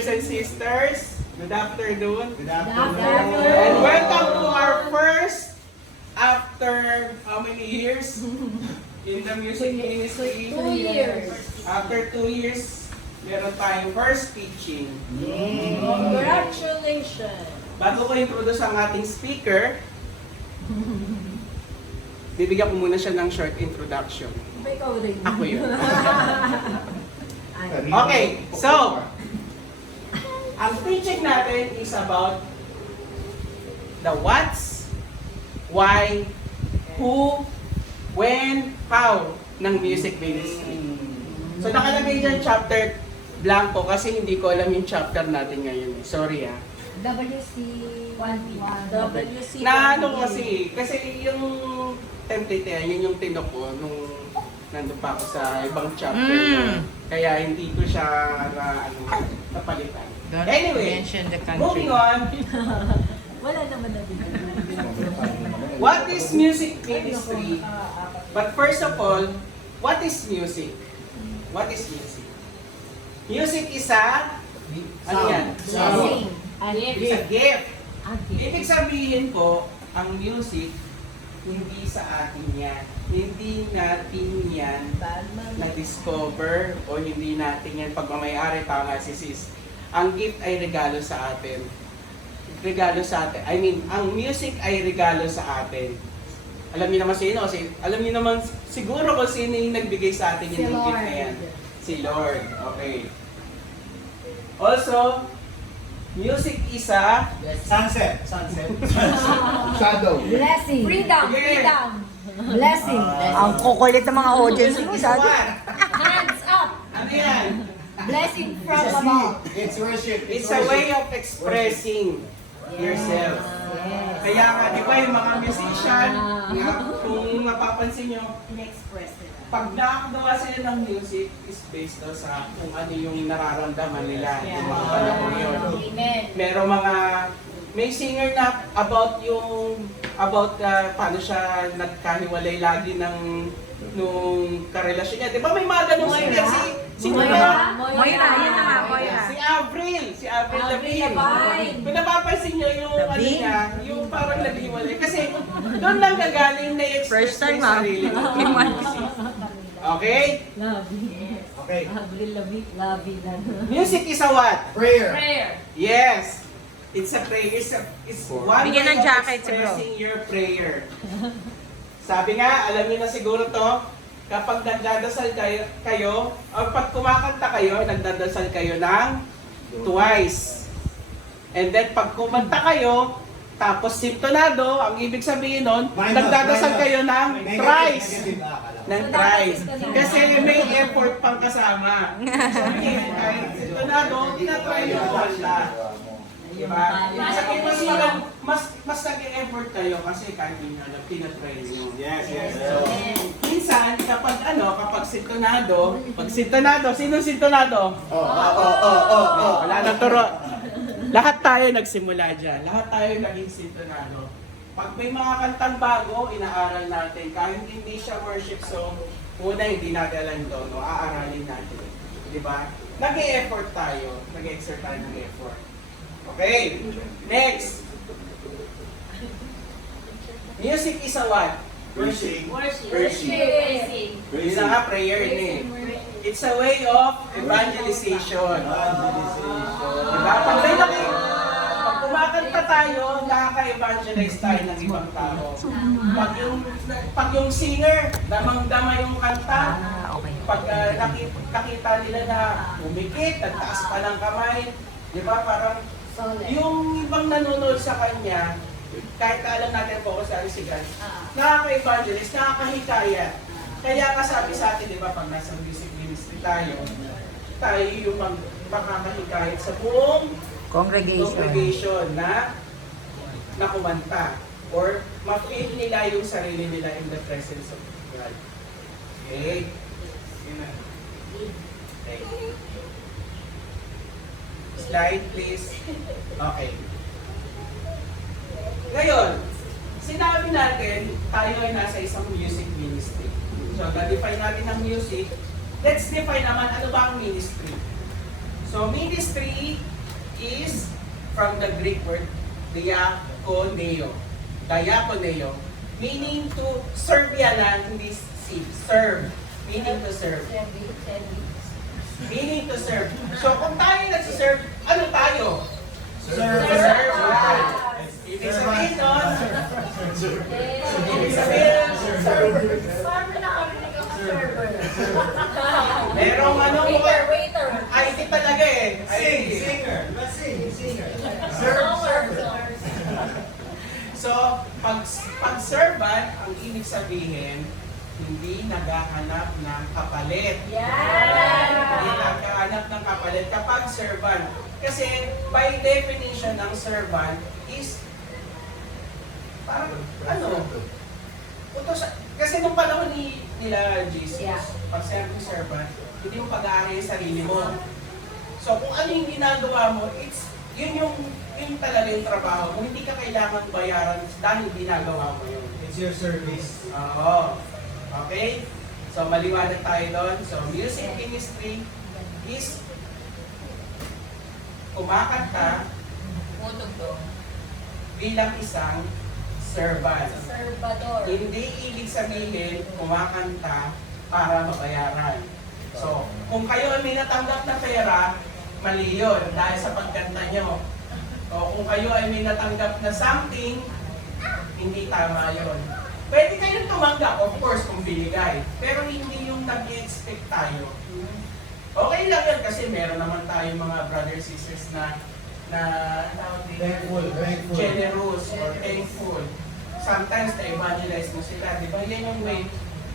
And sisters, good afternoon. Good afternoon. And welcome to our first after how many years in the music ministry? 2 years. After 2 years, meron tayong first teaching. Congratulations. Bago ko introduce ang ating speaker, bibigyan ko muna siya ng short introduction. Ikaw rin. Ako yun. Okay, so, ang teaching natin is about the what's, why, who, when, how ng music ministry. So nakalagay dyan chapter blanco kasi hindi ko alam yung chapter natin ngayon. Sorry ah. WC 1P. WC. Na ano kasi yung template yan, yun yung tinok ko nung nandun pa ako sa ibang chapter. Kaya hindi ko siya napalitan. Don't Anyway, mention the country. moving on. Wala naman na dito. What is music ministry? But first of all, what is music? What is music? Music is a ano yan? Blessing. It's a gift. Okay. Ibig sabihin po, ang music hindi sa atin yan. Hindi natin yan na-discover o hindi natin yan pagmamayari. Tama si sis. Ang gift ay regalo sa atin. Regalo sa atin. I mean, ang music ay regalo sa atin. Alam niyo naman sino? Alam niyo naman siguro kung sino yung nagbigay sa atin yung gift na yan. Si Lord. Okay. Also, music is a Sunset. Shadow. Blessing. Freedom. Sige. Freedom. Blessing. Ang kukulit ng mga audience music mo. is Sabi. what? Hands up. Ano yan? Blessing from It's above. It's worship. It's a way of expressing yourself. Kaya nga, di ba yung mga musician, kung napapansin nyo, pag nakakagawa sila ng music is based on sa kung ano yung nararamdaman nila yung mga panahon yun. Amen. Merong mga, may singer na about paano siya nagkahiwalay lagi nung karelasyon niya. Di ba may mga ganung singer si Moira. Moira, yan na nga, Moira. Si Avril Lavigne. Lavigne. Kung napapansin niyo yung ano Lavigne? niya, yung parang naghiwalay. Kasi doon lang gagaling na express First time, yung ah. sarili mo. Okay? Okay. Avril Lavigne. Music is a what? Prayer. Prayer. Yes. It's a prayer. It's one Bigyan way ng of jacket si bro. expressing your prayer. Sabi nga, alam niyo na siguro to, kapag nagdadasal kayo, o pag kumakanta kayo, nagdadasal kayo ng twice. And then pag kumanta kayo, tapos sintonado, ang ibig sabihin nun, nagdadasal kayo ng thrice. Ng thrice. Kasi may effort pang kasama. So, kahit sintonado, tinatry yung kumanta. Diba? Mas nag-effort kayo kasi kahit yung tinatry nyo. Yes. So, minsan, kapag sintonado, sino sintonado? Wala nang turo. Lahat tayo nagsimula dyan. Lahat tayo naging sintonado. Pag may mga kantang bago, inaaral natin. Kahit hindi siya worship song, una hindi natin alam ito, no? Aaralin natin. Diba? Nag-e-effort tayo. Nag-exert tayo ng effort. Okay. Next. Music is a what? Worship. Worship. Yun na nga, prayer ni. It's a way of evangelization. Diba? Pag kumakanta tayo, nakaka-evangelize tayo ng ibang tao. Pag yung singer, damang-dama yung kanta, pag nakita nila na umikit, nagtaas pa ng kamay, di ba parang yung ibang nanonood sa kanya, kahit alam natin focus sa alisigan, nakaka-evangelize, nakakahikayat. Kaya kasabi sa atin, di ba, pag nasa music ministry tayo yung makakahikayat sa buong congregation na kumanta or ma-feel nila yung sarili nila in the presence of God. Okay? Okay. Slide, please. Okay. Ngayon, sinabi natin, tayo ay nasa isang music ministry. So, na-define natin ang music. Let's define naman ano ba ang ministry. So, ministry from the Greek word diakoneo. Diakoneo, meaning to serve yan na, hindi serve. Meaning to serve. Meaning to serve. So kung tayo nagsiserve, ano tayo? Serve. Serve. Yan. Ibig sabihin nun, ibig sabihin, server. Merong ano, Waiter. IT talaga eh. Sing, IT. singer. Let's sing, singer. So, pag servant, ang ibig sabihin, hindi naghahanap ng kapalit. Hindi naghahanap ng kapalit kapag servant. Kasi, by definition, ang servant is parang, ano, utos, kasi nung panahon nila Jesus, Yeah. pag sinabi ng servant, hindi mo pag-aari yung sarili mo. So, kung ano yung ginagawa mo, yun talaga yung trabaho mo. Hindi ka kailangan bayaran dahil ginagawa mo yun. It's your service. Oo. Okay? So, maliwanag tayo doon. So, music ministry is kumakanta bilang isang servant. Salvador. Hindi ibig sabihin kumakanta para mabayaran. So, kung kayo ay may natanggap na pera, mali yun dahil sa pagkanta nyo. O kung kayo ay may natanggap na something, hindi tama yun. Pwede kayong tumanggap, of course, kung binigay. Pero hindi yung nag-expect tayo. Okay lang yan kasi meron naman tayong mga brothers sisters na tawag dito, Thankful. generous or thankful. Sometimes na-evangelize mo sila, di ba? Yan yung way.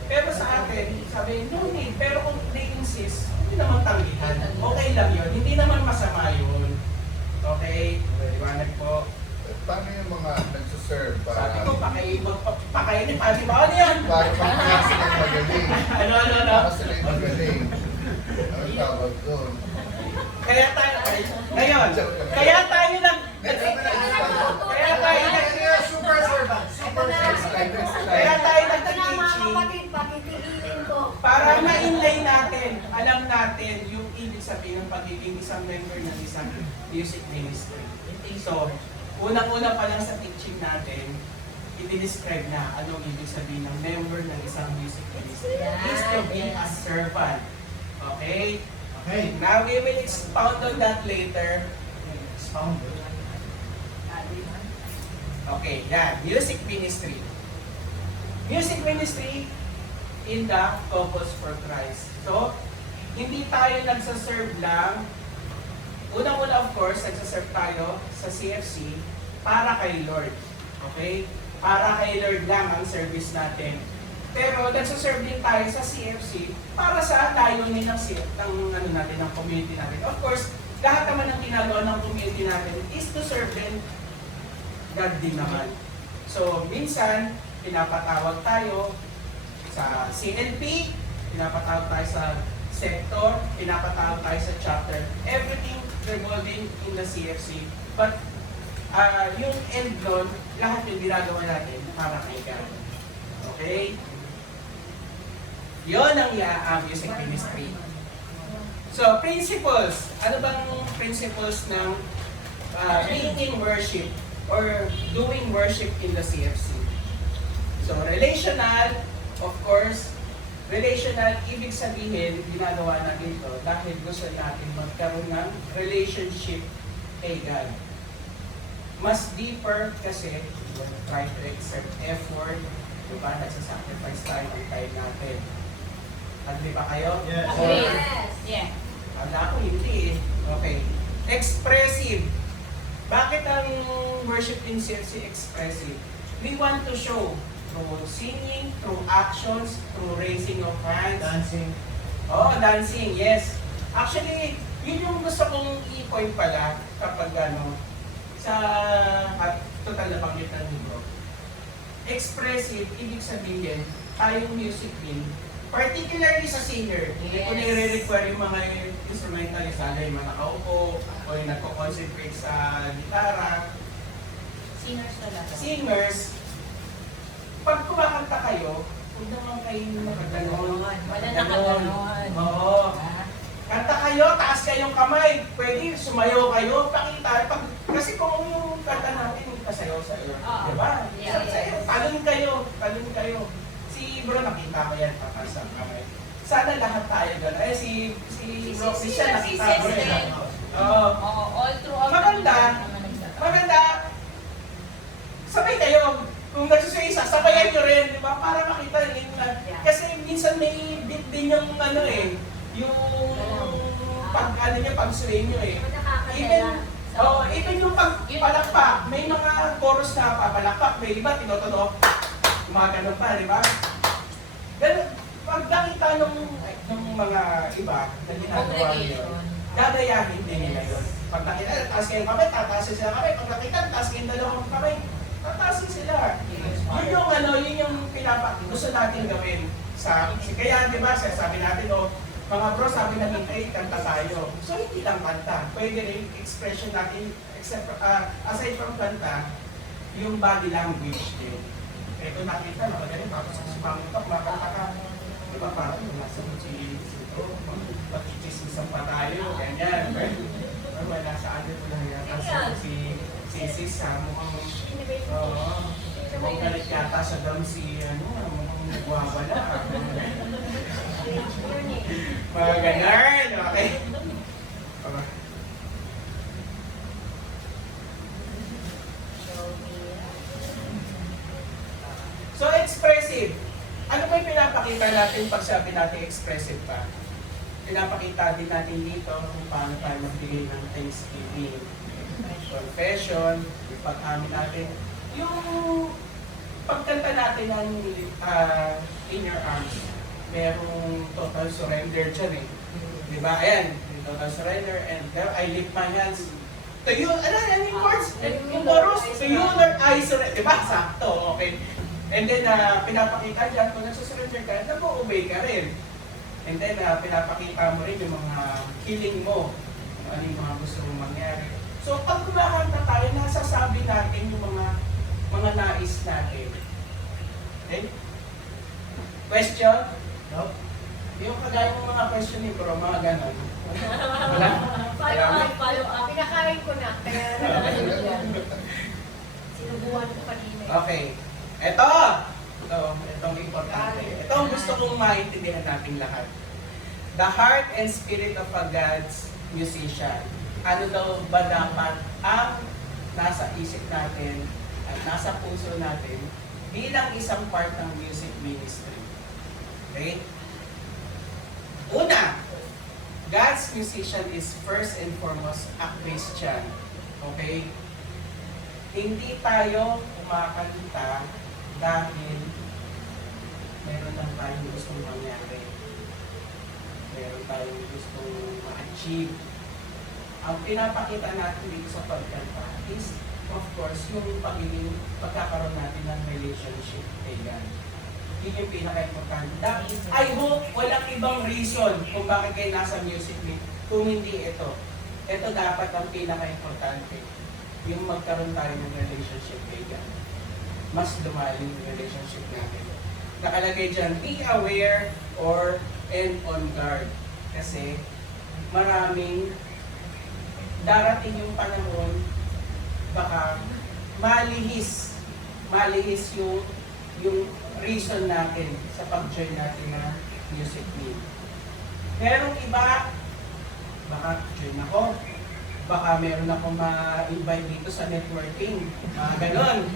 Pero sa atin, sabi, no need. Pero kung they insist, hindi naman tanggihan. Okay lang yun. Hindi naman masama yun. Okay? Liwanag po. Paano yung mga nagsuserve Sabi ko, para pakainin. Sabi ba, ano yan? para makakaya sila magaling? Ano? Para sila yung magaling. Ano tawag doon? Kaya tayo nag... Kaya tayo Super servant. Super servant. Kaya tayo Ito na mga nag-teaching kapatid, pakitigilin ko. para ma-inlay natin, alam natin yung ibig sabihin ng pagiging isang member ng isang music ministry. So, unang-una pa lang sa teaching natin, i-describe na anong ibig sabihin ng member ng isang music ministry. Is to be a servant. Okay? Okay. Now we will expound on that later. Expound. Okay, yan. Music ministry. Music ministry in the Focus for Christ. So, hindi tayo nagsaserve lang. Unang-una, of course, nagsaserve tayo sa CFC para kay Lord. Okay? Para kay Lord lang ang service natin. Pero nagsaserve din tayo sa CFC para sa layunin ng community natin. Of course, lahat naman ng ginagawa ng community natin is to serve din God din naman. So, minsan, pinapatawag tayo sa CNP, pinapatawag tayo sa sector, pinapatawag tayo sa chapter. Everything revolving in the CFC. But, yung end nun, lahat yung ginagawa natin para kay God. Okay? Yun ang music ministry. So, principles. Ano bang principles ng being in worship or doing worship in the CFC? So, relational, of course, relational, ibig sabihin, ginagawa natin ito dahil gusto natin magkaroon ng relationship kay God. Mas deeper kasi, try to exert effort, diba? Nagsasacrifice tayo ng time natin. Agree ba kayo? Yes. Yeah. Wala ko, hindi eh. Okay. Expressive. Bakit ang worship in CFC expressive? We want to show through singing, through actions, through raising of hands. Dancing. Oh, dancing, yes. Actually, yun yung gusto kong i-point pala kapag sa total na pangitan ni bro. Expressive, ibig sabihin, tayong music din, particularly sa singer, hindi ko nire-require yung mga instrumentalist, yung mga nakaupo, o yung nagko-concentrate sa gitara. Singers talaga. Singers, pag kumakanta kayo, huwag naman kayo nakaganon. Wala nakaganon. Oo. Kanta kayo, taas kayong kamay. Pwede sumayaw kayo, pakita. Kasi kung yung kanta natin, kasayaw-sayaw. Di ba? Yeah. Sayaw. Talon kayo. Si Bro, nakita ko yan, tataas ang kamay. Sana lahat tayo doon. Ay, si Roxy siya, nakita ko rin. Oo. Oo, all throughout. Maganda. Sabay kayo. Kung nagsusuisa, sabayan nyo rin, di ba? Para makita rin na. Kasi minsan may beat din yung yung pag-sway nyo eh. Even yung pagpalakpak, may mga chorus na papalakpak, may iba, tinotono, gumagano pa, di ba? Ganun, pag nakita ng mga iba na ginagawa nyo, gagayahin din nila yun. Pag nakita, taas kayong kamay, tataasin sila kamay. Pag nakita, taas kayong dalawang kamay, tataasin sila. Yun yung gusto natin gawin. Kaya, di ba, sabi natin, mga bro, sabi natin, ay, kanta tayo. So, hindi lang kanta. Pwede rin expression natin, aside from kanta, yung body language din. Eh, kung nakita, nakagaling, tapos sa sumangutok, makanta ka. Di ba, parang nasa ito, pag-chismisan pa tayo, ganyan. Pero wala sa ano po lang yata si Sis, mukhang mukhang galit yata sa drum mukhang nagwawala. Mga ganyan, okay. So, expressive. Ano ba yung pinapakita natin pag sabi natin expressive pa? Pinapakita din natin dito kung paano tayo magbigay ng thanksgiving, confession, yung pag-amin natin. Yung pagkanta natin ng In Your Arms, merong total surrender dyan eh. Di ba? Ayan, yung total surrender and there I lift my hands to you. Ano yung words? Yung chorus, to you Lord I surrender. Di ba? Sakto, okay. And then, pinapakita dyan, kung nagsusurrender ka, nag-obey ka rin. And then, pinapakita mo rin yung mga healing mo, kung ano yung mga gusto mong mangyari. So, pag kumakanta tayo, nasasabi natin yung mga nais natin. Okay? Question? No? Yung kagaya ng mga question ni Bro, mga ganon. Wala? Follow up. Pinakain ko na. Kaya sinubuhan ko kanina. Okay. Itong importante. Ito ang gusto kong maintindihan natin lahat. The heart and spirit of a God's musician. Ano daw ba dapat ang nasa isip natin at nasa puso natin bilang isang part ng music ministry? Okay? Una, God's musician is first and foremost a Christian. Okay? Hindi tayo kumakanta dahil meron lang tayong gustong mangyari. Meron tayong gustong ma-achieve. Ang pinapakita natin dito sa pagkanta is, of course, yung pagkakaroon natin ng relationship kay God. Yun yung pinaka-importante. I hope walang ibang reason kung bakit kayo nasa music week kung hindi ito. Ito dapat ang pinaka-importante. Yung magkaroon tayo ng relationship kay God. Mas lumalim yung relationship natin. Nakalagay dyan, be aware and on guard. Kasi maraming darating yung panahon, baka malihis yung reason natin sa pag-join natin na music meet. Merong iba, baka join ako, baka meron akong ma-invite dito sa networking, mga ganon.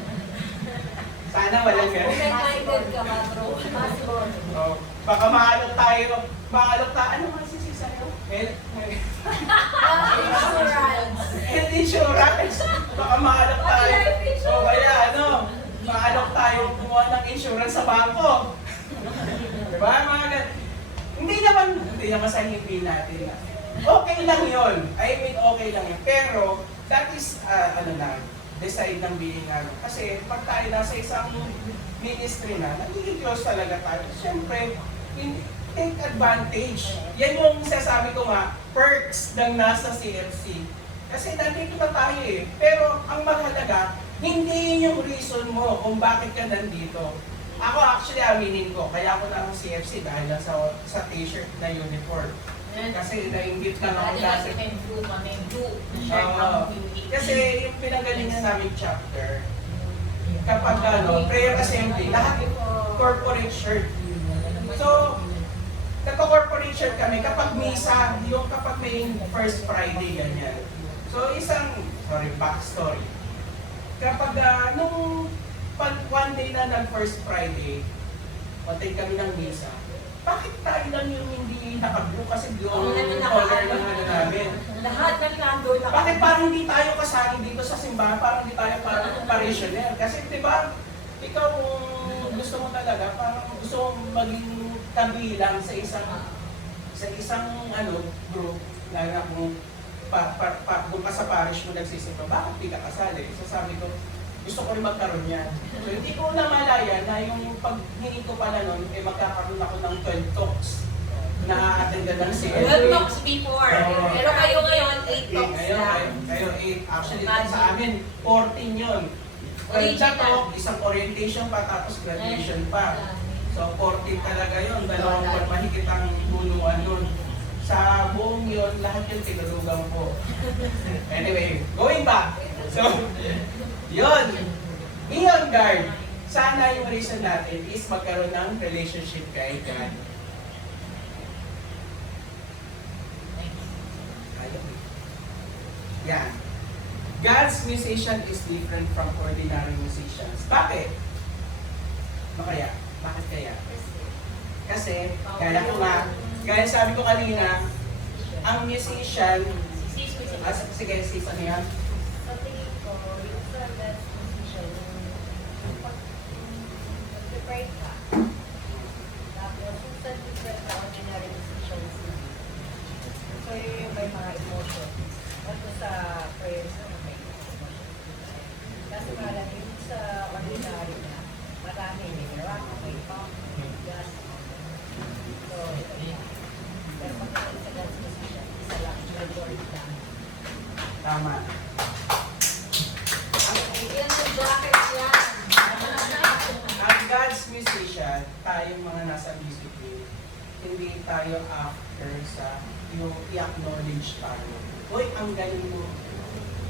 Sana walang ganun. Open-minded ka ba, bro? Possible. Oh, baka maalok tayo, ano nga sa'yo? Health insurance. Baka maalok tayo. O kaya maalok tayo kumuha ng insurance sa bangko. Diba? Hindi naman sa hindi natin. Okay lang yun. I mean, okay lang yun. Pero, that is, decide ng being Kasi, pag tayo nasa isang ministry na, nagiging close talaga tayo. Siyempre, take advantage. Yan yung sasabi ko nga, perks ng nasa CFC. Kasi nandito na tayo eh. Pero, ang mahalaga, hindi yun yung reason mo kung bakit ka nandito. Ako actually aminin ko, kaya ako na ang CFC dahil lang sa t-shirt na uniform. Kasi nainggit ka ako Dati dati. kasi may blue, may blue. Oo. Kasi yung pinagalingan namin chapter, kapag prayer assembly, lahat corporate shirt. So, nagka-corporate shirt kami kapag misa, yung kapag may first Friday, ganyan. So, backstory. Kapag nung one day na nag-first Friday, patay kami ng misa, bakit tayo lang yung hindi naka-blue? Kasi yung color lang namin. Lahat ng nandun. Bakit parang hindi tayo kasali dito sa simbahan? Parang hindi tayo parang parishioner? Kasi di ba, ikaw kung gusto mo talaga, parang gusto mo maging kabilang sa isang group, lalo na kung doon ka sa parish mo nagsisimba, bakit di ka kasali? So sabi ko, gusto ko rin magkaroon yan. So hindi ko namalaya na yung paghingi ko pala nun, magkakaroon ako ng 12 talks na attendan ng CLA. 12 talks before. Pero kayo ngayon, 8 talks lang. Kayo 8. Actually, sa amin, 14 yun. Original talk, isang orientation pa, tapos graduation pa. So 14 talaga yun. Dalawang buwan mahigit ang bunuan yun. Sa buong yun, lahat yun tinulugang ko. Anyway, going back. So, yun. Beyond guard. Sana yung reason natin is magkaroon ng relationship kay God. Yan. God's musician is different from ordinary musicians. Bakit? Bakit kaya? Kasi, gaya sabi ko kanina, ang musician, sige, sis, ano yan? Sa tingin ko, yung servant position, yung pag-prepare ka, tapos yung sa ordinary positions, so yun yung may mga emotion. At sa prayers na may emotion. Kasi malam yung sa ordinary na, marami may rock, may pop, may jazz. So, ito yan. Pero pagdating sa God's position, isa lang, majority lang. Tama. Yan yung brackets yan. Ang God's musician, tayong mga nasa music team, hindi tayo after sa yung i-acknowledge tayo. Uy, ang galing mo.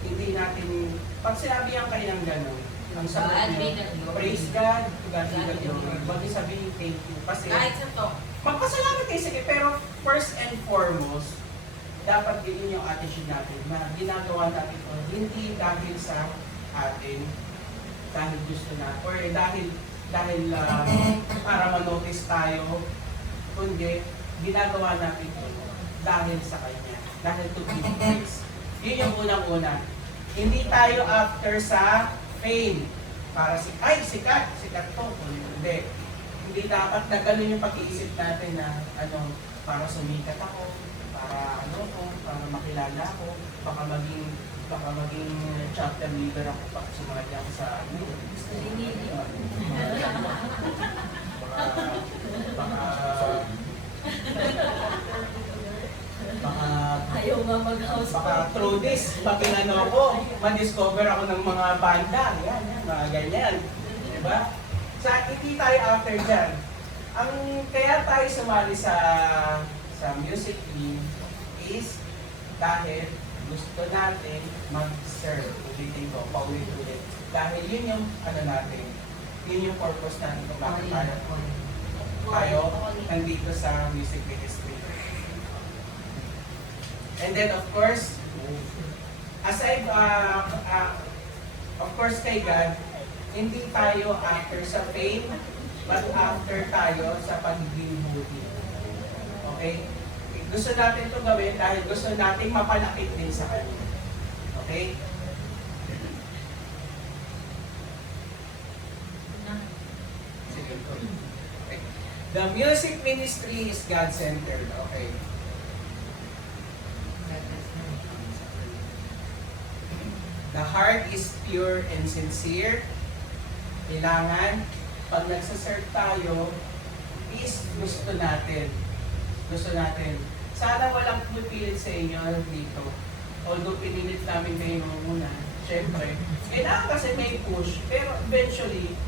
Hindi natin, pag sinabi yan kayo ng gano'n, ang sagot God be nyo, the glory. praise God, to God be the glory. Huwag niyo sabihin thank you. Kasi, Kahit sa to. magpasalamat kayo sige, pero first and foremost, dapat din yung attitude natin na ginagawa natin ito hindi dahil sa atin, dahil gusto na, or dahil para manotice tayo, kundi ginagawa natin ito dahil sa Kanya, dahil to give praise. Yun yung unang-una. Hindi tayo after sa fame, para sikat to. Hindi. Hindi dapat na ganun yung pag-iisip natin na para sumikat ako, para para makilala ako, baka maging chapter leader ako pag sumali ako sa Ayaw nga mag-house. baka through this, pag ako, ma-discover ako ng mga banda, yan, mga ganyan. Diba? Hindi tayo after dyan. Kaya tayo sumali sa music team is dahil gusto natin mag-serve. Ulitin ko, paulit-ulit. Dahil yun yung natin, yun yung purpose natin kung bakit tayo nandito sa music ministry. And then of course, aside of course kay God, hindi tayo after sa fame, but after tayo sa pagiging buti. Okay? Gusto natin ito gawin dahil gusto natin mapalapit din sa Kanya. Okay? Sige, go. Okay. The music ministry is God-centered. Okay. The heart is pure and sincere. Kailangan, pag nagsaserve tayo, is gusto natin. Gusto natin. Sana walang pumipilit sa inyo dito. Although pinilit namin kayo muna, syempre. Kailangan kasi may push. Pero eventually,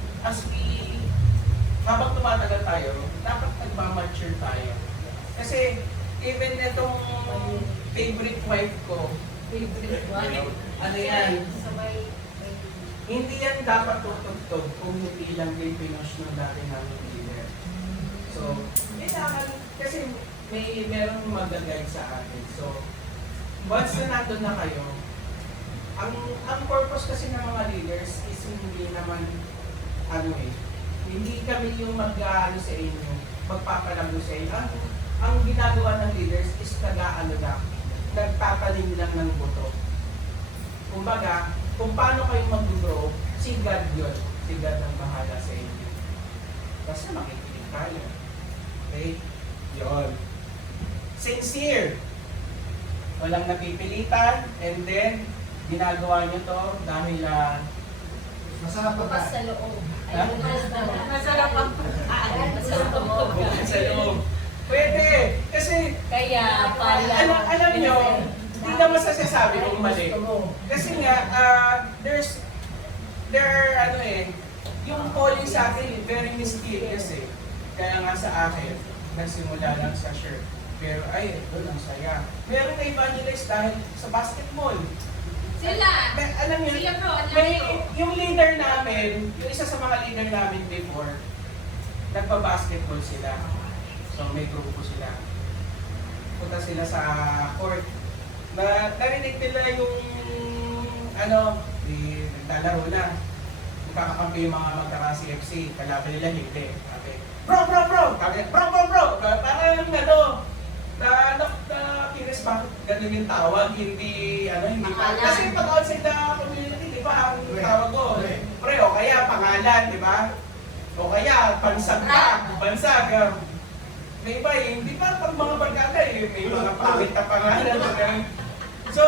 habang tumatagal tayo, dapat nagmamature tayo. Kasi even itong favorite wife ko, ano yan, hindi yan dapat tutugtog kung hindi lang din pinush ng dati namin leader. So, kailangan, kasi merong mag-guide sa atin. So, once na nandun na kayo, ang purpose kasi ng mga leaders is hindi naman, hindi kami yung mag-ano sa inyo, magpapalago sa inyo. Ang ginagawa ng leaders is nag-ano lang, nagtatanim lang ng buto. Kumbaga, kung paano kayo mag-grow, si God yun. Si God ang bahala sa inyo. Basta makikinig tayo. Okay? Yun. Sincere. Walang napipilitan, and then, ginagawa nyo to dahil Masarap pa Bukas ba? sa loob. Ha? Masarap ang pagkaan. Masarap ang pagkaan. sa loob. Pwede. Kasi, Kaya pala. alam nyo, hindi naman sasasabi kung mali. Kasi nga, yung calling sa akin, very mysterious eh. Kaya nga sa akin, nagsimula lang sa shirt. Pero ay, doon ang saya. Meron na evangelist dahil sa basketball. Sila. Alam niyo, Sila bro, ang may, laro. yung leader namin, yung isa sa mga leader namin before, nagpa-basketball sila. So may grupo sila. Punta sila sa court. Narinig nila yung naglalaro na. Magkakakampi yung mga magkaka-CFC. Kalaban nila hindi. Sabi, bro! Sabi, bro! Parang curious bakit ganun yung tawag, hindi pa. Kasi pag outside the community, di ba, ang tawag ko, pre, o kaya pangalan, di ba? O kaya, bansag ka, bansag. May iba hindi pa pag mga barkada may mga pangit na pangalan. So,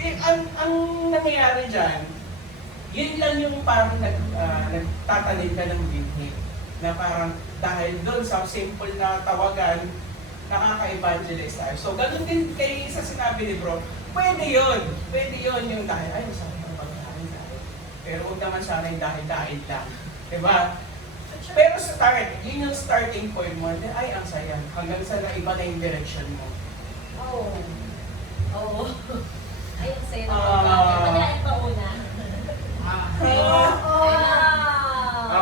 ang nangyayari dyan, yun lang yung parang nagtatanim ka ng bibig. Na parang dahil doon sa simple na tawagan, nakaka-evangelize tayo. So, ganun din kay sa sinabi ni bro, pwede yun yung dahil, ay, masarap ang pagkain dahil. Pero huwag naman sana yung dahil lang. Diba? Pero yun yung starting point mo, ay, ang saya. Hanggang sa iba na yung direction mo. Oo. Ayun sa'yo. Ah. Kaya pa una.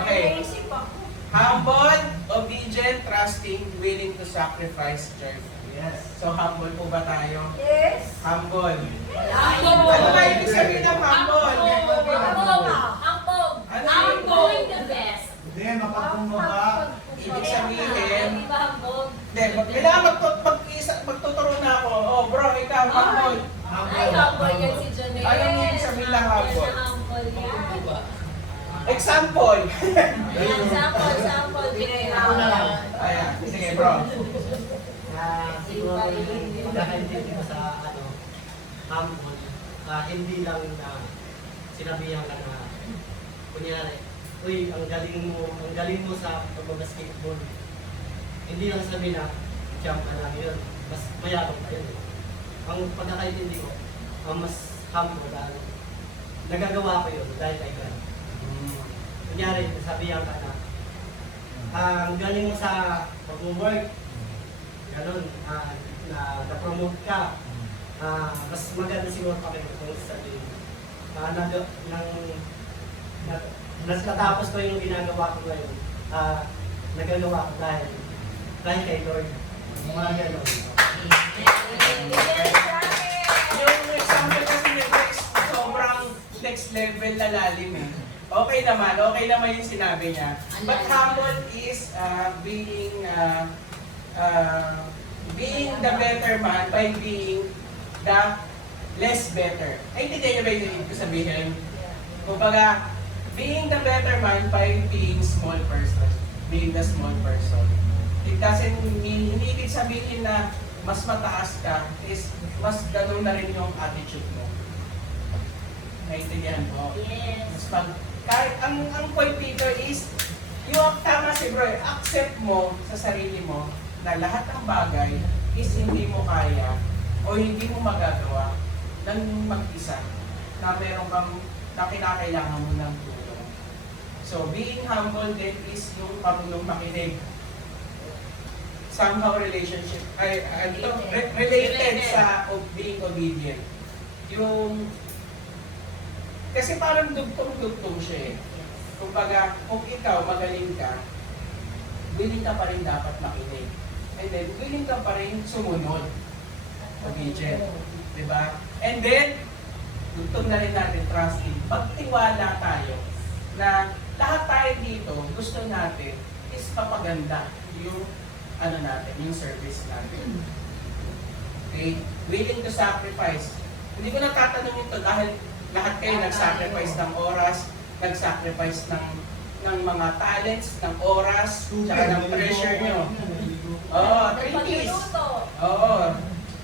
Okay. Naisip ako. Humble, obedient, trusting, willing to sacrifice, joyful. Yes. So, humble po ba tayo? Yes. Humble. Humble. Ano ba ibig sabihin ng humble? I'm doing the best. Hindi, mapagmumukha. Ibig sabihin, Di ba hambog? kailangan magtuturo na ako. Oh, bro, ikaw, humble. Ay, humble yan si Jonel. Anong ibig sabihin ng humble? Yan na humble yan. Example. Example. Ayan, sige bro. Siguro pagkakaintindi mo sa humble, hindi lang na sinabihan ka na kunyari, uy, ang galing mo sa pag-basketball. Hindi lang sabi na jump ka lang yun, mas mayabang ka yun. Ang pagkakaintindi ko, mas humble dahil nagagawa ko yun dahil kay God. Kunyari, sabihan ka na, ang galing mo sa pag-work, ganun, na-promote ka, mas maganda siguro pa kayo kung sabihin. Natapos ko yung ginagawa ko ngayon, nagagawa ko dahil kay Lord. Mga ganun. Yung example kasi ni Grace, sobrang next level na lalim eh. Okay naman yung sinabi niya. But humble is being the better man by being the less better. Ay, hindi niya ba yung ibig ko sabihin? Kumbaga, being the better man by being small person. Being the small person. It doesn't mean, hindi ibig sabihin na mas mataas ka, is mas ganun na rin yung attitude mo. Naintindihan mo? Yes. Mas kahit ang point dito is, yung tama si bro, accept mo sa sarili mo na lahat ng bagay is hindi mo kaya o hindi mo magagawa ng mag-isa na meron kang na kinakailangan mo ng tulong. So, being humble then is yung marunong makinig somehow related sa being obedient. Yung, kasi parang dugtong-dugtong siya eh. Kumbaga, kung ikaw magaling ka, willing ka pa rin dapat makinig. And then, willing ka pa rin sumunod. Obedient. Diba? And then, dugtong na rin natin, trusting. Pagtiwala tayo na lahat tayo dito, gusto natin is papaganda yung ano natin, yung service natin. Okay? Willing to sacrifice. Hindi ko natatanong ito dahil lahat kayo nag-sacrifice ng oras, nag-sacrifice ng mga talents, ng oras, tsaka ng pressure nyo. Oo, 3Ps. Oo.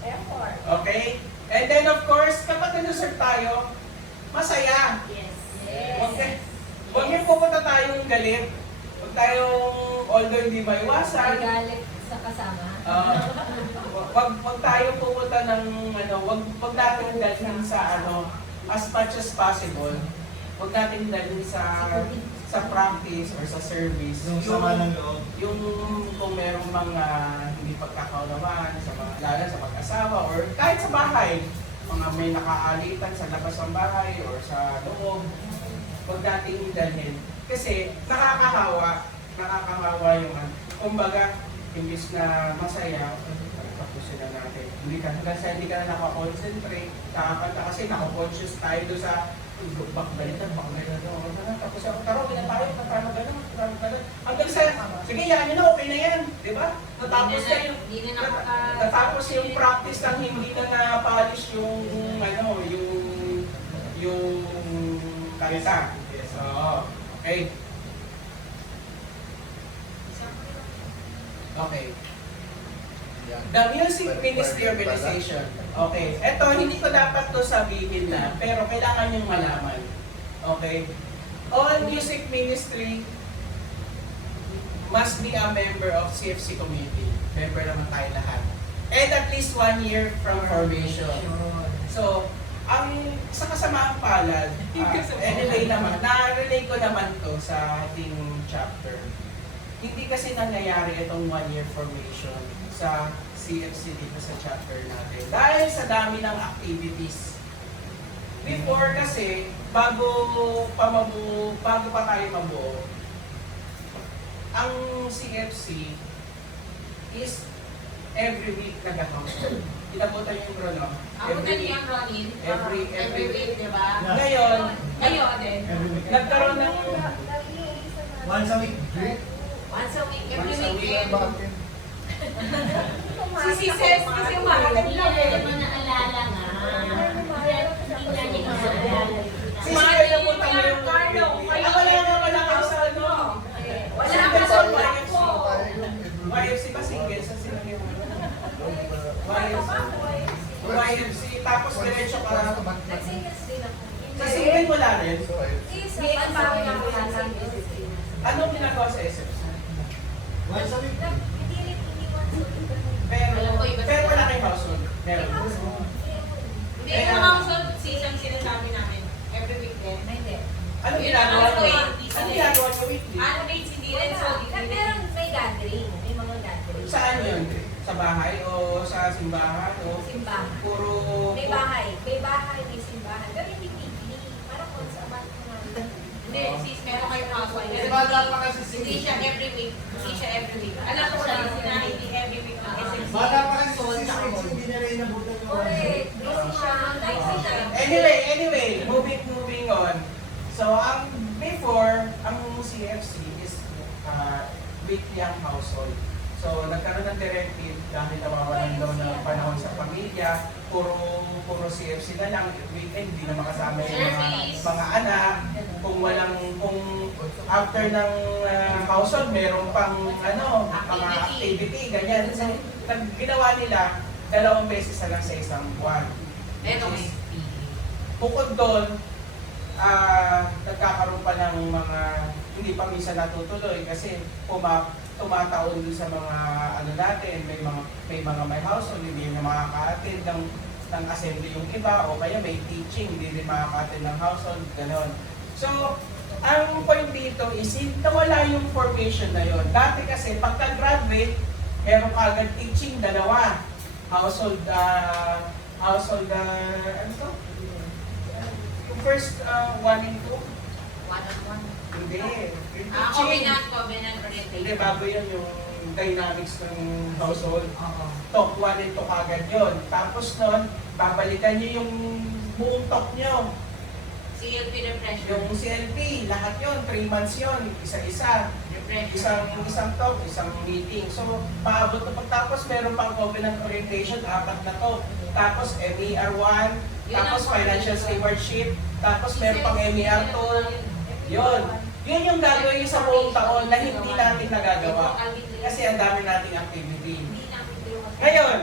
Effort. Okay? And then of course, kapag nag-serve tayo, masaya. Yes. Huwag niyo pupunta tayong galit. Huwag tayong, although hindi maiwasan, Galit sa kasama. wag tayo pupunta ng wag natin dalhin sa as much as possible. Wag natin dalhin sa practice or sa service. Yung sama ng loob. Yung kung merong mga hindi pagkakaunawaan sa mga lalo sa mag-asawa or kahit sa bahay, mga may nakaalitan sa labas ng bahay or sa loob, wag natin dalhin. Kasi nakakahawa yung kumbaga, imbis na masaya, tapusin na natin. Hindi ka na nakakonsentrate, kakakanta kasi nakakonsyos tayo doon sa bakbalitan, tapos ako, taro, tayo, paano gano'n. Hanggang sa, sige, yan yun, okay na yan, di ba? Natapos yung practice ng hindi na na-polish yung kanta. Oo, okay. Okay. The Music Ministry Organization. Okay. Ito, hindi ko dapat to sabihin na, pero kailangan niyong malaman. Okay. All music ministry must be a member of CFC community. Member naman tayo lahat. And at least 1 year from formation. So, sa kasamaang palad, anyway naman, na-relate ko naman to sa ating chapter. Hindi kasi nangyayari itong 1 year formation sa CFC dito sa chapter natin. Dahil sa dami ng activities. Before kasi, bago pa tayo mabuo, ang CFC is every week nag-household. Inabutan yung chrono. Every week, di ba? Ngayon, din. nagkaroon ng Once a week. Once a week, every Once a week. weekend. Bakit? Si Ses, kasi umakalala Hindi naman naalala nga. Hindi namin naalala. Sisi, napunta mo yung Carlo, kayo. wala nga pala kayo sa Wala Single ka sa sa YFC. ko. YFC ba single sa sila yung YFC, tapos diretso ka. Nag-singles din ako. Sa single wala rin. Isa pa sa akin ako Anong ginagawa sa SFC? Once a week. Hindi once a week. Alam ko, iba Pero sila. wala kayong household. Meron. Hindi, yung household season sinasabi namin. Every weekend. Hindi. Anong Yun ginagawa ang nyo? weekly. Anong ginagawa nyo weekly? Ano ba hindi rin? So, Meron may gathering. May mga gathering. Saan yun? Sa bahay o sa simbahan o Simbahan. puro... May bahay. May bahay, may simbahan. Pero hindi weekly. Parang once a month naman. hindi, sis, meron kayong household. Kasi bata pa kasi si Hindi siya every week. Hindi siya every week. Alam ko siya, na hindi every week ng SMC. Bata pa kasi si Six, hindi na rin inabutan yung Correct. Busy siya. Busy siya. Anyway, moving on. So, before, ang CFC is weekly ang household. So, nagkaroon ng directive dahil nawawalan daw ng panahon sa pamilya, puro CFC na lang, weekend, hindi na makasama yung mga anak. Kung after ng household, meron pang mga activity, ganyan. So, ginawa nila 2 beses na lang sa isang buwan. Ito may Bukod doon, nagkakaroon pa ng mga hindi pa minsan natutuloy kasi tumataon din sa mga natin, may household, hindi na makaka-attend ng assembly yung iba o kaya may teaching, hindi rin makaka-attend ng household, gano'n. So, ang point dito is nawala yung formation na yon. Dati kasi pagka-graduate, Meron kagad teaching, dalawa. Household, ano to? Yung first 1 and 2, One-on-one. hindi. Yung Ah, teaching. covenant orientation. Hindi, bago yun yung dynamics ng household. Oo. Talk 1 and 2 kagad yun. Tapos nun, babalikan nyo yung buong talk nyo. CLP refresher. Yung CLP, lahat yun, 3 months yun, isa-isa. Isang talk, isang meeting. So, paabot na pagtapos, meron pang covenant orientation, 4 na to. Tapos MER 1, tapos financial stewardship, tapos meron pang MER 2. Yun. Yun yung gagawin sa buong taon na hindi natin nagagawa. Kasi ang dami nating activity. Ngayon,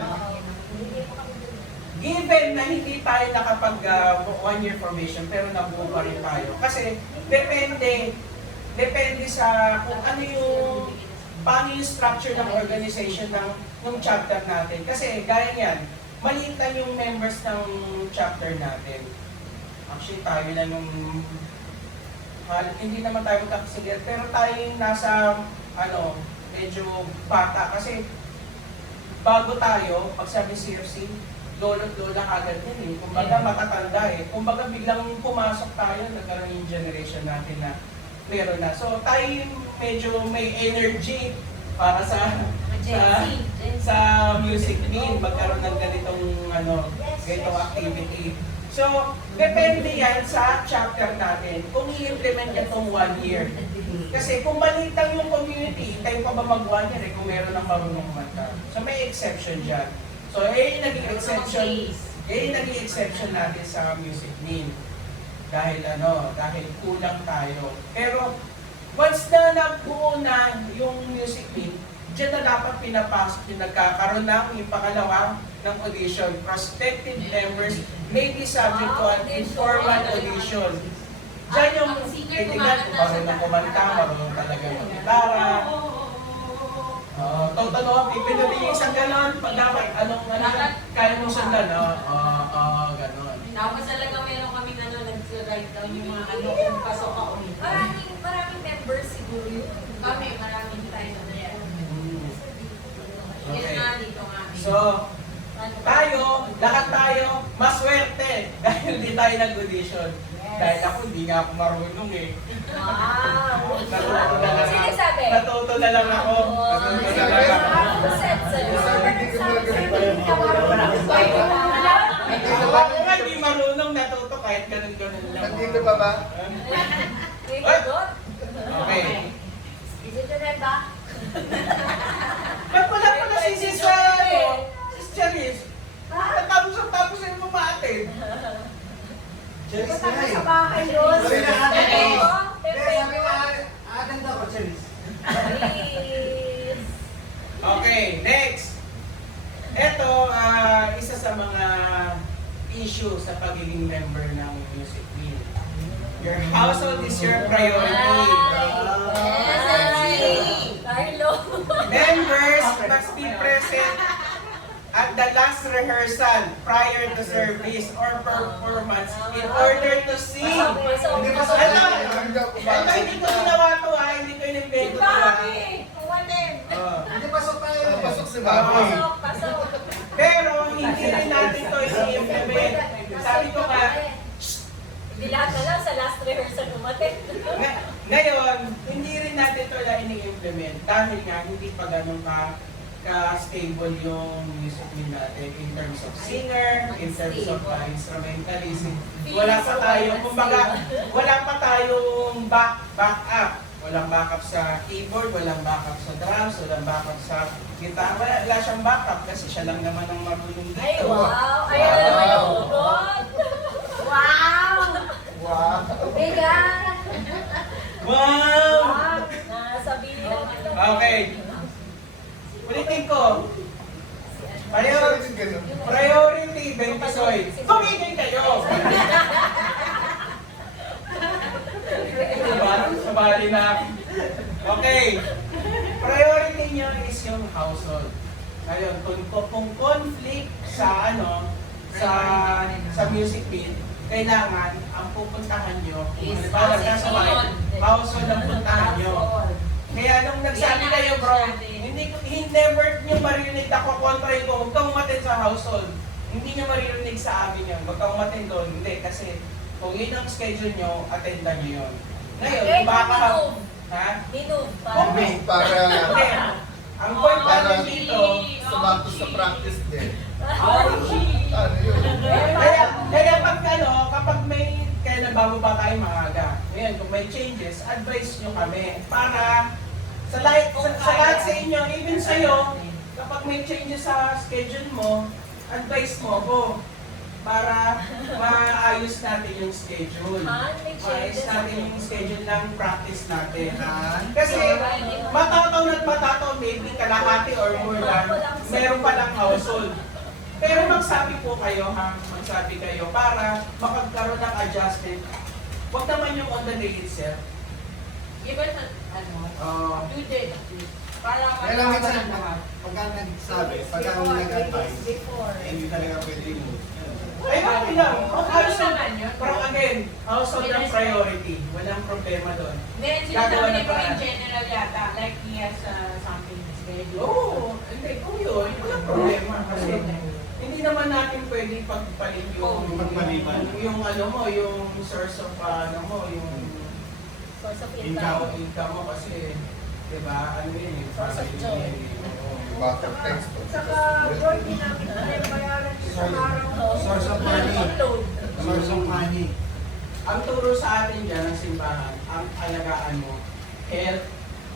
given na hindi tayo nakapag 1 year formation pero nabuo pa rin tayo. Kasi depende sa kung ano yung paano yung structure ng organization ng chapter natin. Kasi gaya yan, maliit lang yung members ng chapter natin. Actually, tayo na nung hindi naman tayo magkakasigat, pero tayo yung nasa medyo bata kasi bago tayo, pag sabi CFC, lolo't lola agad yun eh. Kumbaga matatanda eh. Kumbaga biglang pumasok tayo, nagkaroon yung generation natin na meron na. So tayo yung medyo may energy para sa music mean, magkaroon ng ganitong activity. So, depende yan sa chapter natin kung i-implement niya itong 1 year. Kasi kung maliit lang yung community, tayo pa ba mag-1 year kung meron ng marunong kumanta. So may exception dyan. So, yung naging exception natin sa music mean. Dahil kulang tayo. Pero, once na nabuo na yung music mean, dyan na dapat pinapasok yung nagkakaroon ng yung pangalawa ng audition. Prospective members may be subject to an informal audition. Diyan yung tingnan kung marunong kumanta, marunong talaga mag-gitara. Tatanong, pipinuli yung isang ganon, pag dapat, kaya mong sundan, ganon. Tapos talaga meron kami nag-write down yung mga kung pasok ako. Maraming members siguro yun. Kami, maraming tayo na yan. Yes nga, dito nga. So, lahat tayo, maswerte dahil hindi tayo nag-audition. Dahil ako, hindi nga ako marunong eh. Wow! Sinasabi? Natuto na lang ako. Ako nga, hindi marunong natuto kahit ganun-ganun lang. Nandito pa ba? Okay. Is it ba? Ba't wala pala si Sister Charis? Tapos yung pumatin. Cheris na Punta eh. sa bahay yun. Sabi na ate Pepe. eh. Pepe. Sabi na ate daw ko, Cheris. Please. Okay, next. Ito, isa sa mga issue sa pagiging member ng Music Mean. Your household is your priority. Carlo. Members must be present at the last rehearsal prior to service or performance in order to sing. Hindi pa sa Ito hindi ko ginawa to hindi ko in-invento to Hindi pasok tayo. Pasok si Bobby. Pasok. Pero hindi rin natin to i-implement. Sabi ko nga, Hindi lahat na lang sa last rehearsal umatin. ngayon, hindi rin natin to ini-implement dahil nga hindi pa ganun ka-stable yung music mean natin in terms of singer, in terms of instrumentalist. Wala pa tayo, kumbaga, wala pa tayong back-up. Walang backup sa keyboard, walang backup sa drums, walang backup sa guitar. Wala siyang backup kasi siya lang naman ang marunong dito. Ay, wow! Ayun na naman yung hugot! Wow! Wow. Bigat! Wow! Nasabihin lang ito. Okay. Ulitin ko. Priority ganun. Priority, Bentisoy. Tumigil kayo! Sabali na. Okay. Priority niyo is yung household. Ngayon, kung conflict sa sa music beat, kailangan ang pupuntahan nyo, Is halimbawa nasa household ang puntahan nyo. Kaya nung nagsabi kayo bro, hindi ko never niyo maririnig na kukontrahin ko, huwag kang umatin sa household. Hindi niya maririnig sa amin yan, huwag kang umatin doon. Hindi, kasi kung yun ang schedule niyo, attendan niyo yun. Ngayon, Okay, baka... minove. Ha? Minove. Okay. Para Hindi. Ang point natin dito, sumatos sa practice din. Oh, Ano yun? kaya pag kapag may, kaya nabababa tayo maaga. Ngayon, kung may changes, advise nyo kami para sa lahat sa inyo, even sa'yo, kapag may changes sa schedule mo, advise mo ko para maayos natin yung schedule. Maayos natin yung schedule ng practice natin. Kasi matataon at matataon, maybe kalahati or more lang, meron pa lang household. Pero magsabi po kayo ha, magsabi kayo para makagkaroon ng adjustment. Huwag naman yung on the day itself. Give us due date at least. Para Kaya lang minsan, makakaroon lahat. pagka nagsabi, pagka nag-advise, hindi talaga pwede mo. Ay, okay lang. Ayos naman yun. Pero again, household ang priority. Walang problema doon. Then, sinasabi niya po in general yata, like he has something scheduled. Oo, hindi. Kung yun, walang problema. Kasi hindi naman natin pwede pagpalit yung ano mo, yung source of ano mo, yung Source of income mo kasi, di ba, ano yun, yung Source of family joy. yun, oo. Back of text. Saka, board din namin tayo bayaran sa araw. Source of money. Upload. Source of money. Ang turo sa atin dyan ng simbahan, ang alagaan mo, health,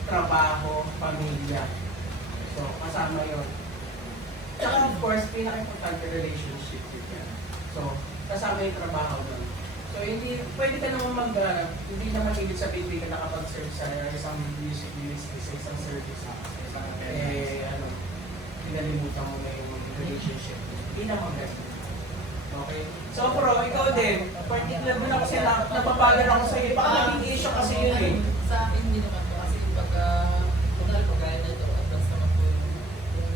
trabaho, pamilya. So, kasama yun. Tsaka of course, pinaka-importante relationship yun. So, kasama yung trabaho doon. So, hindi, pwede ka naman hindi naman ibig sabihin hindi ka nakapag-serve sa isang music ministry, sa isang service. Pinalimutan mo na yung relationship. Hindi naman ganun. Okay? So, bro, ikaw din, particular mo na kasi napapagal ako sa iyo. Baka naging issue kasi yun eh. Sa akin hindi naman po kasi pagka kunwari po gaya na ito, advance naman po yung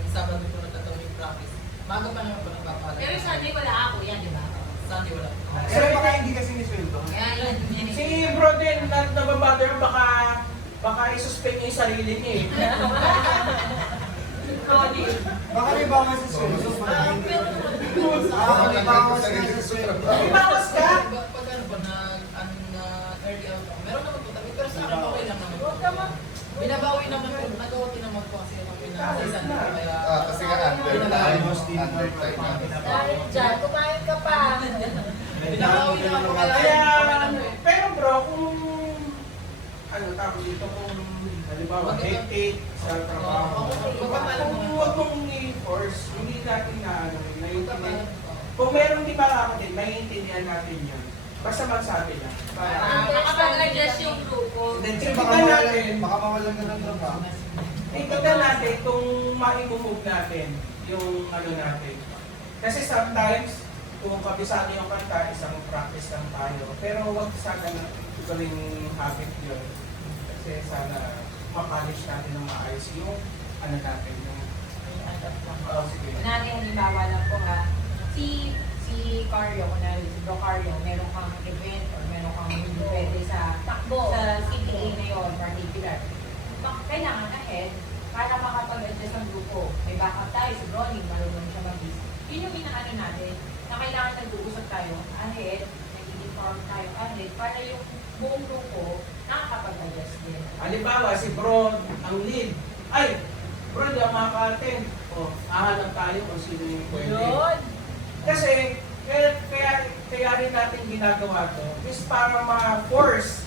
Sabado po nagtatawag yung practice. Maga pa naman po nagpapala. Pero Sunday wala ako yan, di ba? Sunday wala po. Pero baka hindi kasi nisweldo. Kaya yun, yun. Si bro din, nababother, baka isuspend niya yung sarili niya eh. Baka may bawas sa sweldo. May bawas sa May bawas ka? Pag ano po, early out ako. Meron naman po tabi, pero sa akin okay lang naman po. Binabawi naman po, nag-OT naman po kasi yung pinag-season na kaya... Kasi nga under time namin. Dahil dyan, kumain ka pa. Binabawi naman po kaya... Pero bro, kung tawag dito, kung halimbawa, hectic sa trabaho, huwag mong i-force, hindi natin naiintindihan. Kung meron di ba kapatid, naiintindihan natin yan. Basta magsabi lang. Makapag-adjust yung grupo. Then, Kasi tingnan natin, baka mawalan ka ng trabaho. tingnan natin kung ma-move natin yung ano natin. Kasi sometimes, kung kabisado yung kanta, isang practice lang tayo. Pero huwag sana ikaling habit yun. Kasi sana mapolish natin ng maayos yung ano natin. Yung, sige. Kunwari, halimbawa lang po ha, si Carlo, kunwari, si Bro Carlo, meron kang event or meron kang hindi pwede sa Takbo. sa CTA na yun, particular. Kailangan ahead para makapag-adjust ang grupo. May backup tayo, si Bronnie, marunong siya mag-is. Yun yung inaano natin, na kailangan nag-uusap tayo ahead, nag-inform tayo ahead, para yung buong grupo nakakapag-adjust din. Halimbawa, si bro, ang lead. Ay, bro, di ako makaka-attend. O, hahanap tayo kung sino yung pwede. Yun. Kasi, kaya rin natin ginagawa to is para ma-force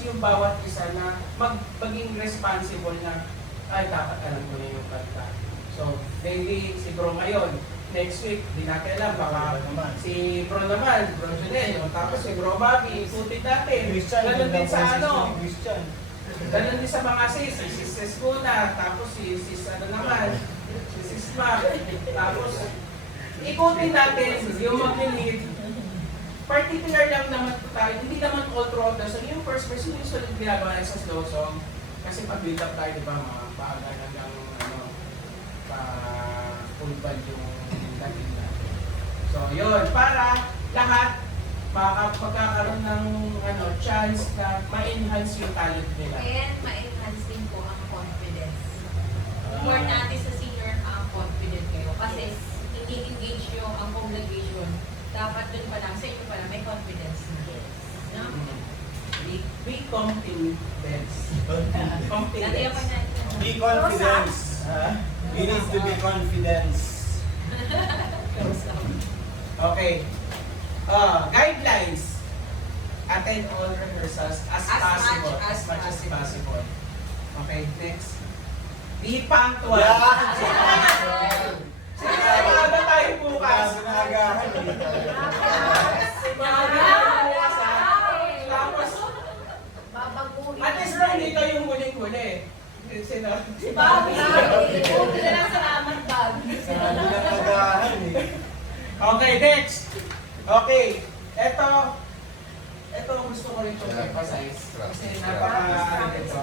yung bawat isa na maging responsible na ay dapat alam ko na yung kanta. So, maybe si bro ngayon, next week, di natin alam, baka si bro naman, bro Junel, tapos si bro Bobby, ikutin natin. Ganun din sa ano, ganun din sa mga sis, si sis Kuna, tapos si sis ano naman, si sis Mac, tapos ikutin natin yung mag-lead. Particular lang naman po tayo, hindi naman all throughout the song. Yung first verse, yung usually ginagawa na sa slow song. Kasi pag-build up tayo, di ba, maaga hanggang full band yung dating natin. So, yun, para lahat magkakaroon ng chance na ma-enhance yung talent nila. And ma-enhance din po ang confidence. importante sa senior ang confident kayo. Kasi hindi engage yung ang congregation. Dapat dun pa lang, sa inyo pa lang, may confidence na. No? Be confidence. Natiyan pa natin. Be confidence. Ah, We need to be confidence. Close up. okay. Guidelines. Attend all rehearsals as possible. As much as possible. Okay, next. Be punctual. Yeah. Sige, maaga tayo bukas. Sinagahan eh. Tapos, Babaguhin. at least hindi kayo yung huling-huli. Sino? Si Bobby. Buti na lang salamat, Bobby. Sinagahan eh. Okay, next. Okay, ito gusto ko rin itong emphasize. Kasi napaka, ito.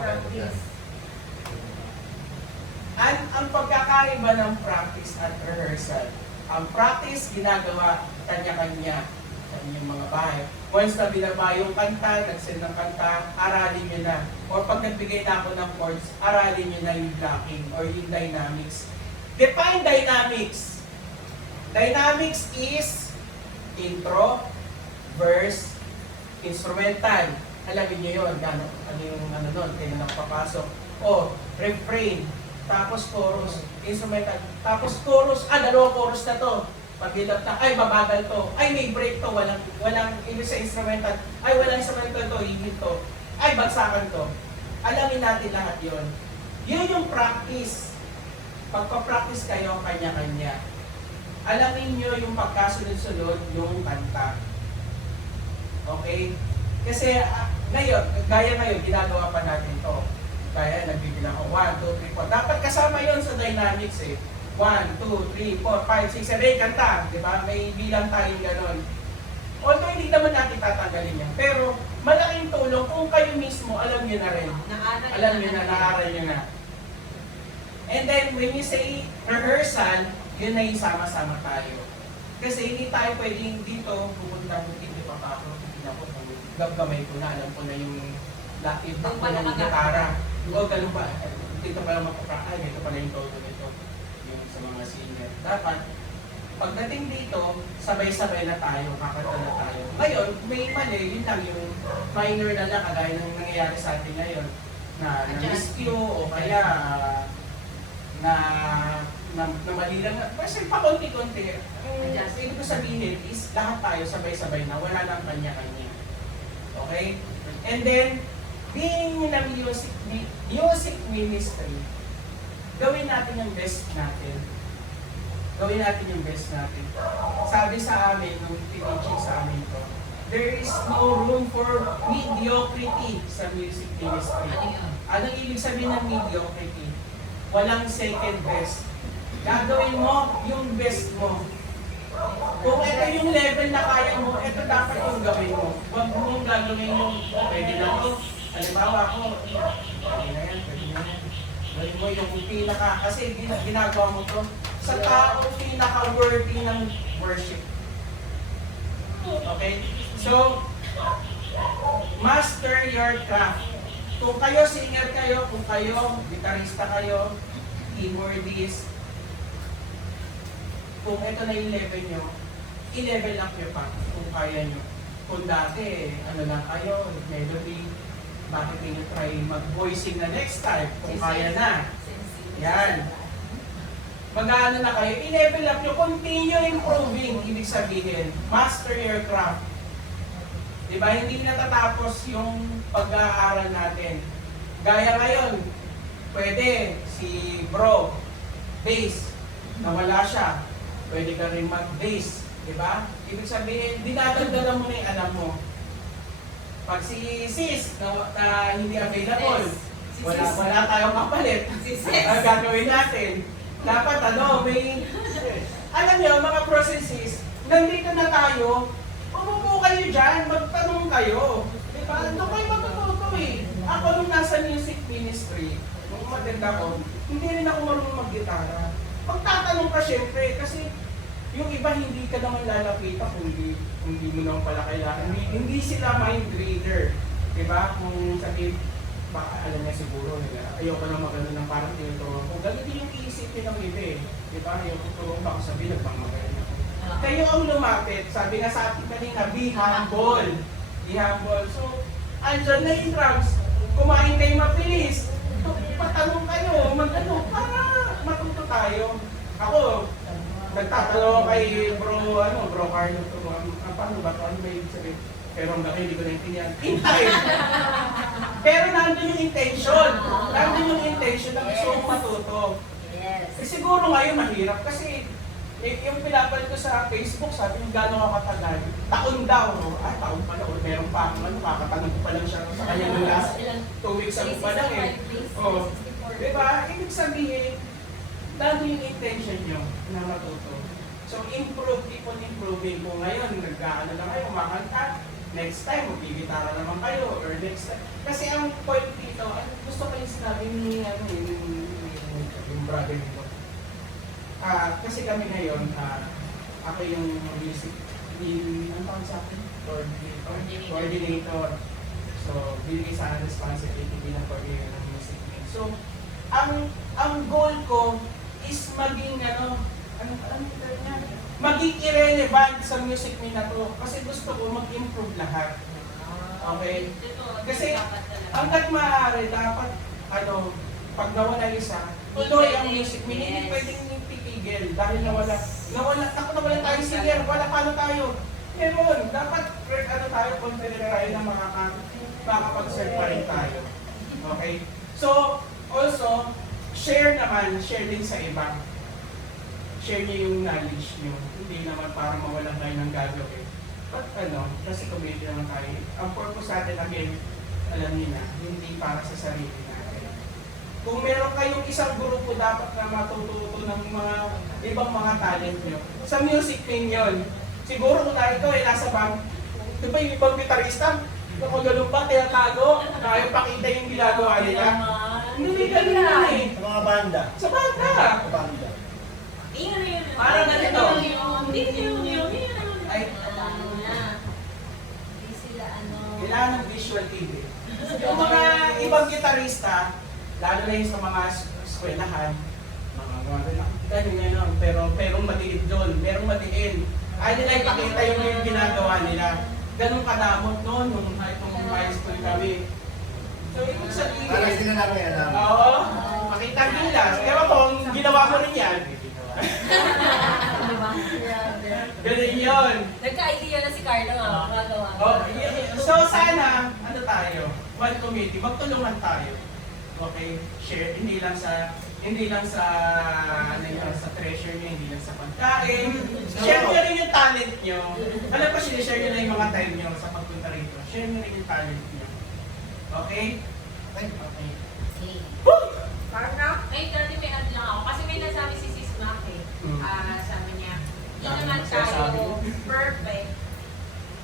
Ang pagkakaiba ng practice at rehearsal. Ang practice, ginagawa kanya-kanya. Kanyang mga bahay. Once na binaba yung kanta, nag-send ng kanta, aralin nyo na. Or pag nagbigay na ako ng chords, aralin nyo na yung blocking or yung dynamics. Define dynamics. Dynamics is intro, verse, instrumental. Alamin nyo yun, ano yung nun, kaya nakapapasok. O, refrain, tapos chorus, instrumental, tapos chorus, dalawang chorus na to. Pag-build na, ay babagal to, ay may break to, walang ibig sa instrumental, ay walang instrumental to, hihit to, ay bagsakan to. Alamin natin lahat yon. Yun yung practice. Pagpa-practice kayo, kanya-kanya. Alamin nyo yung pagkasunod-sunod yung kanta. Okay? Kasi ngayon, gaya ngayon, ginagawa pa natin to. Kaya nagbibilang ko, 1, 2, 3, 4. Dapat kasama yon sa dynamics eh. 1, 2, 3, 4, 5, 6, 7, kanta. Diba? May bilang tayong ganon. Although hindi naman natin tatanggalin yan. Pero malaking tulong kung kayo mismo, alam nyo na rin. Alam nyo na, naaral nyo na. And then, when you say rehearsal, yun na yung sama-sama tayo. Kasi hindi tayo pwedeng dito, pupunta mo, hindi pa ako, hindi ako, gamay ko na, alam ko na yung lakit Doon ko pala ng gitara. O, ganun pa, dito pala mapapaan, ito pala yung todo nito, yung sa mga singer. Dapat, pagdating dito, sabay-sabay na tayo, kakanta na tayo. Ngayon, may mali, yun lang yung minor na lang, kagaya ng nangyayari sa atin ngayon, na na-miscue o kaya na mali lang. Kasi pa konti-konti. Adjust. Ibig ko sabihin is lahat tayo sabay-sabay na, wala lang kanya-kanya. Okay? And then, being in a music ministry, gawin natin yung best natin. Gawin natin yung best natin. Sabi sa amin, nung teaching sa amin ko, there is no room for mediocrity sa music ministry. Anong ibig sabihin ng mediocrity? Walang second best. Gagawin mo yung best mo. Kung ito yung level na kaya mo, ito dapat yung gawin mo. Huwag mong gagawin yung pwede na to. Halimbawa ako, pwede na yan, pwede na yan. Gawin mo yung pinaka, kasi ginagawa mo to sa tao pinaka-worthy ng worship. Okay? So, master your craft. Kung kayo singer kayo, kung kayo gitarista kayo, keyboardist, kung ito na yung level nyo, i-level up nyo pa kung kaya nyo. Kung dati, ano lang kayo, melody, bakit nyo try mag-voicing na next time kung kaya na. Yan. Mag-ano na kayo, i-level up nyo, continue improving, ibig sabihin, master your craft. Diba, hindi natatapos yung pag-aaral natin. Gaya ngayon, pwede si bro, bass, nawala siya, pwede ka rin mag-bass, diba? Ibig sabihin, dinadagdagan mo na yung alam mo. Pag si sis na hindi available, wala tayong kapalit. Ang gagawin natin, dapat may, alam nyo, mga processes, nandito na tayo, umupo kayo dyan, magtanong kayo. Diba? Doon kayo matututo eh. Ako nung nasa music ministry, nung maganda ko, hindi rin ako marunong mag-gitara. Pagtatanong ka syempre, kasi yung iba hindi ka naman lalapitan kung hindi mo naman pala kailangan. Hindi sila mind reader. Diba? Kung sabihin, baka alam niya siguro, ayoko na magano ng parang tinuturuan ko. Ganito yung iisipin ng iba eh. Di ba? Ayoko turuan, baka sabihin, nagpamagalan ako. Kayo ang lumapit, sabi nga sa atin kanina, be humble. Be humble. So, andyan na yung drugs. Kumain kayo mabilis. Patanong kayo, mag-ano, para matuto tayo. Ako, nagtatanong kay bro Carlo, paano ba ito? Ano ba yung sabihin? Pero hanggang ngayon, hindi ko naintindihan. Hintay! Pero nandun yung intention. Nandun yung intention na gusto kong matuto. Yes. Eh, siguro ngayon mahirap kasi yung pinapal ko sa Facebook, sabi yung gano'n ka katagal. Taon daw. No? Taon pala. O meron pa akong kakatanong ko pa lang siya sa kanya ng last 2 weeks ago pa lang eh. Oh. Diba? Ibig sabihin, nandun yung intention nyo na matuto. So improve, keep on improving. Kung ngayon, nag-ano na kayo, kumakanta, next time, magbibitara naman kayo, or next time. Kasi ang point dito, gusto ko yung sinabi ni, yung brother dito. Kasi kami ngayon, ako yung music, ang tawag sa akin? Coordinator. So, binigay sa akin responsibility bilang coordinator ng music. So, ang goal ko is maging, maging irrelevant sa music me na to. Kasi gusto ko mag-improve lahat. Okay? Kasi hanggat maaari, dapat, pag nawala isa, tuloy ang music me. Hindi pwedeng pipigil dahil nawala tayo singer, wala paano tayo. Meron, dapat tayo, confident tayo na makakapag-serve pa rin tayo. Okay? So, also, share din sa iba. Share niyo yung knowledge niyo. Hindi naman para mawalan kayo ng gagawin. But kasi community naman tayo. Ang purpose natin, again, alam niyo na, hindi para sa sarili natin. Kung meron kayong isang grupo, dapat na matututo ng mga ibang mga talent niyo. Sa music thing yun. Siguro kung tayo ito ay nasa band, di ba yung ibang gitarista, kung ganun ba, tinatago, ayaw pakita yung ginagawa nila. Hindi ganun na eh. Sa mga banda. Sa banda. Sa banda. Parang ganito. Ay, Hindi sila kailangan ng visual aid eh. Yung mga ibang gitarista, lalo na yung sa mga eskwelahan, ganyan pero maliit doon, merong maliit. Ay nila ipakita yung ginagawa nila. Ganun kadamot noon, nung high school kami. So, ibig sabihin, Parang sila namin alam. oo, makita nila. Ewan ko, ginawa mo rin yan. Ganun yun. Nagka-idea na si Carlo nga, magagawa. So sana, tayo, one committee, magtulungan tayo. Okay? Share, hindi lang sa sa treasure niyo, hindi lang sa pagkain. Share niyo rin yung talent niyo. Alam ko, share niyo na yung mga time niyo sa pagpunta rito. Share niyo rin yung talent niyo. Okay? Okay. Ay, dati may add lang ako. Kasi may nasabi si Sis Mac eh. Sabi niya, hindi naman tayo perfect.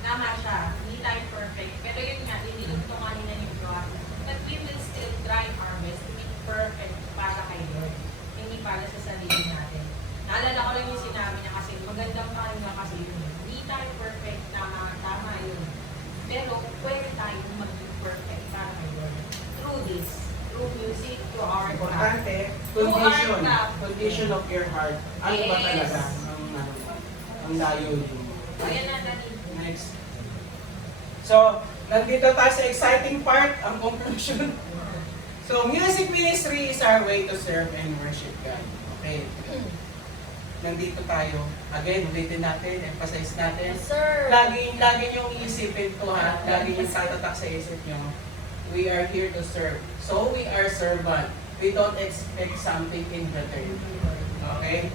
Tama siya, hindi tayo perfect. Pero yun nga, hindi ito kanina yung gawa. But we will still try our best to be perfect para kay Lord. Hindi para sa sarili natin. Naalala ko lang yung sinabi niya kasi magandang pahinga kasi yun. Hindi tayo perfect, tama yun. Pero pwede tayo maging perfect para kay Lord. Through this, through music, through our craft. Importante, condition of your heart. Ano ba talaga ang layo niyo? Ayan na, Daddy. Next. So, nandito tayo sa exciting part, ang conclusion. So, music ministry is our way to serve and worship God. Okay. Nandito tayo. Again, ulitin natin, emphasize natin. Yes, sir. Lagi yung isipin to ha. Lagi yung tatatak sa isip nyo. We are here to serve. So, we are servant. We don't expect something in return. Okay?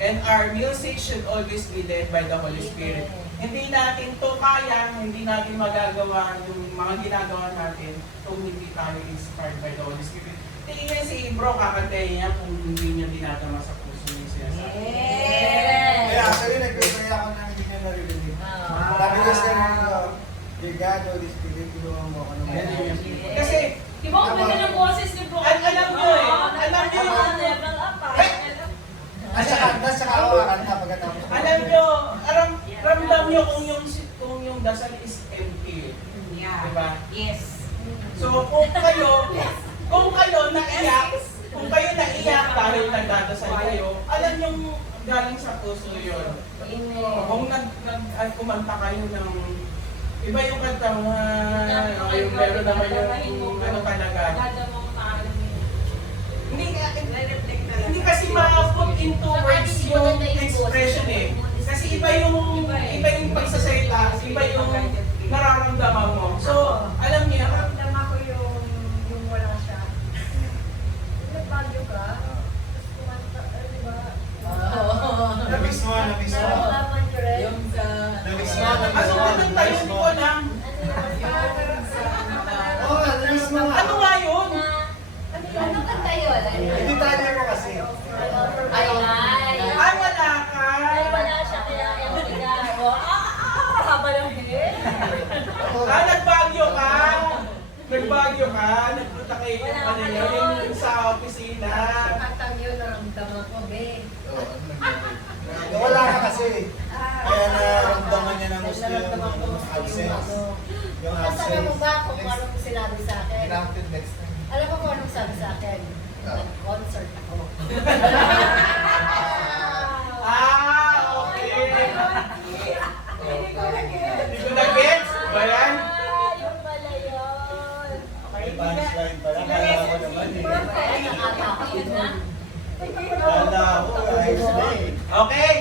And our music should always be led by the Holy Spirit. Hindi natin to kaya, hindi natin magagawa yung mga ginagawa natin kung hindi tayo inspired by the Holy Spirit. Tingnan si Bro, kakantayin niya kung hindi niya dinadama sa puso niya sinasabi. Kaya actually, nag-pray ako na hindi niya naririnig. Sabi ko sa inyo, Dear God, Holy Spirit, tulungan mo ako ng Ayan mga yun. Kasi, Di ba ang ganda ng boses ni Bro? alam nyo eh, alam nyo yung level up ah. At saka ako kakanta pagkatapos. alam nyo, ramdam nyo kung yung dasal is empty. Yeah. Diba? Yes. So So kung kayo naiyak dahil nagdadasal kayo, alam yung galing sa puso yun. Kung kumanta kayo ng iba yung kantahan, yung meron naman yung ano talaga. Hindi kasi ma-put into words yung expression eh. Kasi iba yung pagsasalita, iba yung nararamdaman mo. So, alam niya, Naramdaman ko yung wala siya. Nagpagyo ka, tapos kumanta, di ba? Na-miss mo. Nararamdaman ko rin. Yung sa... Na-miss mo. ano ba tayo, hindi ko alam. Oo, na-miss mo. Ano nga yun? Ano kanta yun? Hindi tayo mo kasi. Ay, Ay, wala ka. wala siya kaya empty ka. Haba ng head. Nagbagyo ka. Nagbagyo ka. Nagpunta kayo yung sa opisina. Kantang yun, naramdaman ko, be. Oo, ano nangyari? Wala ka kasi. Kaya naramdaman niya ng gusto yung absence. Yung Kasi alam mo absence. ba kung anong sinabi sa akin? Inactive next time. Alam mo kung anong sabi sa akin? Nag-concert ako. Okay. Hindi ko na-gets. Ba yan? Yung pala yun. May punchline pa lang. Kala ko naman eh. Kaya nakakakot yun na. Kala ko, ayos na eh. Okay.